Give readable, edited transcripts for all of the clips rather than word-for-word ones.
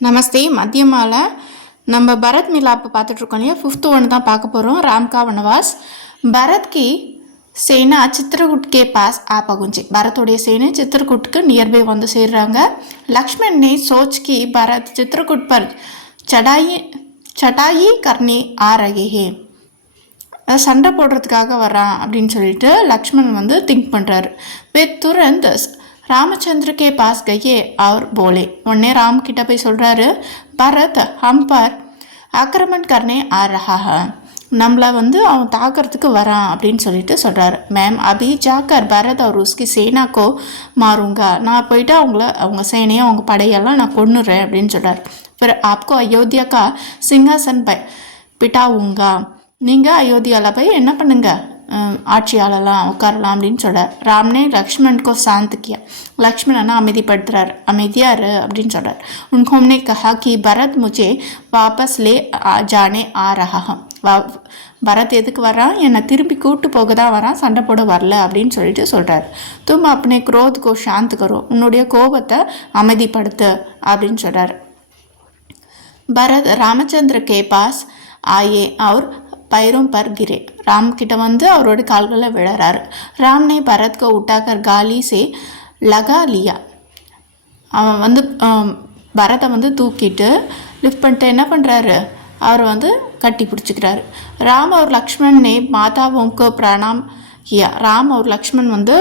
நமஸ்தே. மதியமால நம்ம பரத் மிலாப் பார்த்துட்ருக்கோம் இல்லையா, 5th ஒன்று தான் பார்க்க போகிறோம். राम का वनवास. भरत की सेना चित्रकूट के पास आ पहुंची. भरतोடைய சேனை चित्रकूटக்கு नियरबाई வந்து சேர்றாங்க. लक्ष्मण ने सोच कि भरत चित्रकूट पर चढ़ाई करने आ रहे हैं. சண்டை போடுறதுக்காக வரான் அப்படின்னு சொல்லிட்டு லக்ஷ்மண் வந்து திங்க் பண்ணுறாரு. वे तुरंत रामचंद्र के पास गए और बोले. उन्हें राम किटा पे சொல்றாரு, भरत हम पर आक्रमण करने आ रहा है. நம்மளை வந்து அவன் தாக்கிறதுக்கு வரான் அப்படின்னு சொல்லிட்டு சொல்கிறாரு. மேம் அபி ஜாக்கர் பரத் அவர் உஸ்கி சேனாக்கோ மாறுங்க. நான் போயிட்டு அவங்க சேனையை அவங்க படையெல்லாம் நான் கொன்னுறேன் அப்படின்னு சொல்கிறார். फिर आपको अयोध्या का सिंहासन பிட்டாவுங்க. நீங்கள் அயோத்தியாவில் போய் என்ன பண்ணுங்க, ஆட்சியாளலாம் உட்காரலாம் அப்படின்னு சொல்கிறார். ராம்னே லக்ஷ்மண்கோ சாந்திக்கியா. லக்ஷ்மணனை அமைதிப்படுத்துகிறார். அமைதியாரு அப்படின்னு சொல்கிறார். உன்கோம்னே கஹா கி பரத் முஜே வாபஸ் லே ஜானே ஆ ரஹா. பரத் எதுக்கு வரான், என்னை திருப்பி கூட்டு போக தான் வரான், சண்டை போட வரல அப்படின்னு சொல்லிட்டு சொல்கிறார். தும் அப்பனே குரோத்கோ சாந்த் கரோ. உன்னுடைய கோபத்தை அமைதிப்படுத்து அப்படின்னு சொல்கிறார். பரத் ராமச்சந்திர கே பாஸ் ஆயே அவர் पैरों पर गिरे. राम கிட்ட வந்து அவரோட கால்களில் விழறாரு. राम ने भरत को उठाकर गाली से लगा लिया. அவன் வந்து பரத்தை வந்து தூக்கிட்டு லிஃப்ட் பண்ணிட்டு என்ன பண்ணுறாரு, அவர் வந்து கட்டி பிடிச்சிக்கிறாரு. ராம் और लक्ष्मण ने माताओं को प्रणाम किया. ராம் और லக்ஷ்மண் வந்து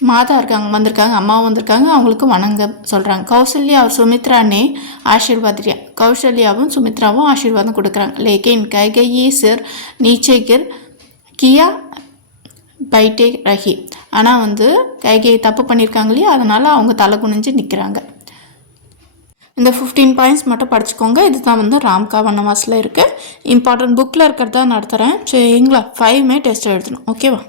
மாதா வந்திருக்காங்க, அம்மாவும் வந்திருக்காங்க, அவங்களுக்கு வணங்க சொல்கிறாங்க. கௌசல்யா அவர் சுமித்ரானே ஆசீர்வாதியா. கௌசல்யாவும் சுமித்ராவும் ஆசீர்வாதம் கொடுக்குறாங்க. லேக்கின் கைகையி சிர் நீச்சே கிர் கியா பைட்டே ரஹி. ஆனால் வந்து கைகையை தப்பு பண்ணியிருக்காங்க இல்லையா, அதனால் அவங்க தலை குனிஞ்சு நிற்கிறாங்க. இந்த 15 பாயிண்ட்ஸ் மட்டும் படிச்சுக்கோங்க. இதுதான் வந்து ராம் கா வனவாஸில் இருக்குது. இம்பார்ட்டன்ட் புக்கில் இருக்கிறதா நடத்துகிறேன். சரிங்களா, 5மே டெஸ்ட் எழுதணும். ஓகேவா?